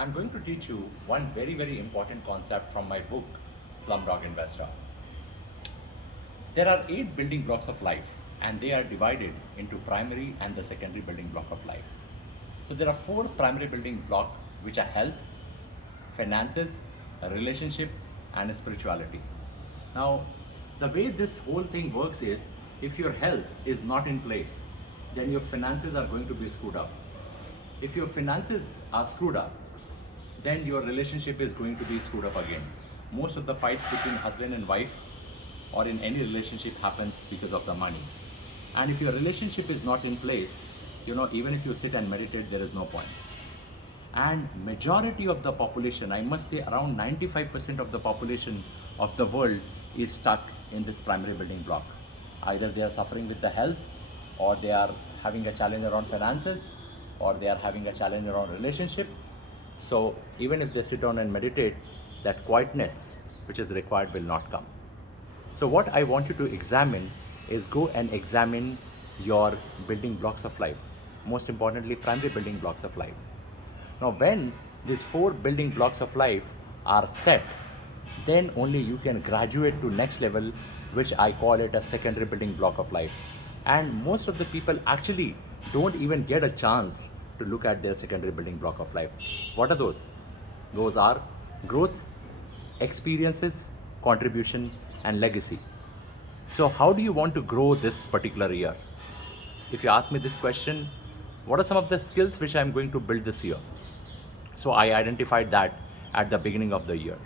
I'm going to teach you one very, very important concept from my book, Slumdog Investor. There are 8 building blocks of life, and they are divided into primary and the secondary building block of life. So there are 4 primary building blocks, which are health, finances, a relationship, and a spirituality. Now, the way this whole thing works is, if your health is not in place, then your finances are going to be screwed up. If your finances are screwed up, then your relationship is going to be screwed up again. Most of the fights between husband and wife or in any relationship happens because of the money. And if your relationship is not in place, even if you sit and meditate, there is no point. And majority of the population, I must say around 95% of the population of the world is stuck in this primary building block. Either they are suffering with the health, or they are having a challenge around finances, or they are having a challenge around relationship. So even if they sit down and meditate, that quietness which is required will not come. So what I want you to examine is, go and examine your building blocks of life. Most importantly, primary building blocks of life. Now, when these 4 building blocks of life are set, then only you can graduate to next level, which I call it a secondary building block of life. And most of the people actually don't even get a chance to look at their secondary building block of life. What are those? Those are growth, experiences, contribution, and legacy. So how do you want to grow this particular year? If you ask me this question, what are some of the skills which I'm going to build this year? So I identified that at the beginning of the year.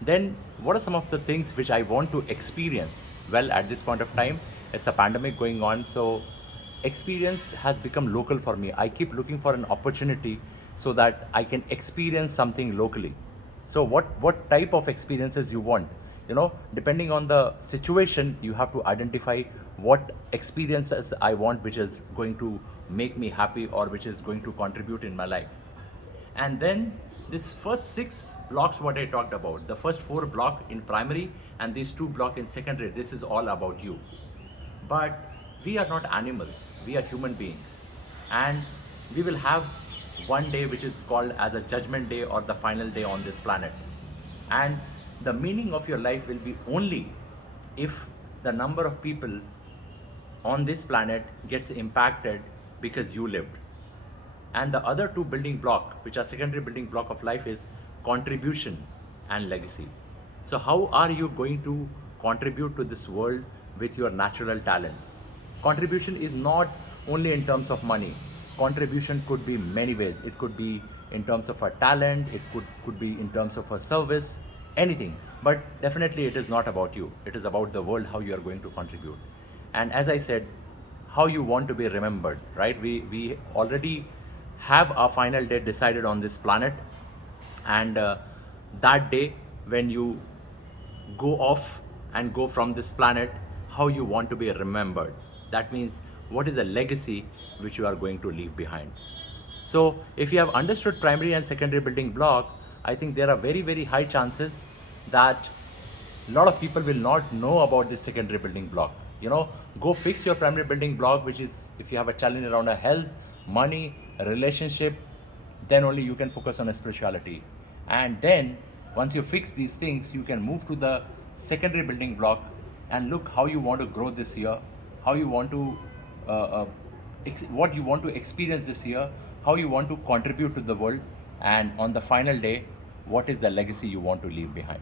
Then what are some of the things which I want to experience? Well, at this point of time, it's a pandemic going on, so experience has become local for me. I keep looking for an opportunity so that I can experience something locally. So what type of experiences you want? Depending on the situation, you have to identify what experiences I want, which is going to make me happy or which is going to contribute in my life. And then this first 6 blocks, what I talked about, the first 4 block in primary and these 2 block in secondary, this is all about you. But we are not animals, we are human beings. And we will have one day which is called as a judgment day or the final day on this planet. And the meaning of your life will be only if the number of people on this planet gets impacted because you lived. And the other 2 building block, which are secondary building block of life, is contribution and legacy. So how are you going to contribute to this world with your natural talents? Contribution is not only in terms of money. Contribution could be many ways. It could be in terms of a talent, it could be in terms of a service, anything. But definitely it is not about you. It is about the world, how you are going to contribute. And as I said, how you want to be remembered, right? We already have a final date decided on this planet, and that day when you go off and go from this planet, how you want to be remembered. That means, what is the legacy which you are going to leave behind? So if you have understood primary and secondary building block, I think there are very, very high chances that a lot of people will not know about this secondary building block. Go fix your primary building block, which is, if you have a challenge around a health, money, a relationship, then only you can focus on a spirituality. And then once you fix these things, you can move to the secondary building block and look how you want to grow this year, how you want to what you want to experience this year, how you want to contribute to the world, and on the final day, what is the legacy you want to leave behind.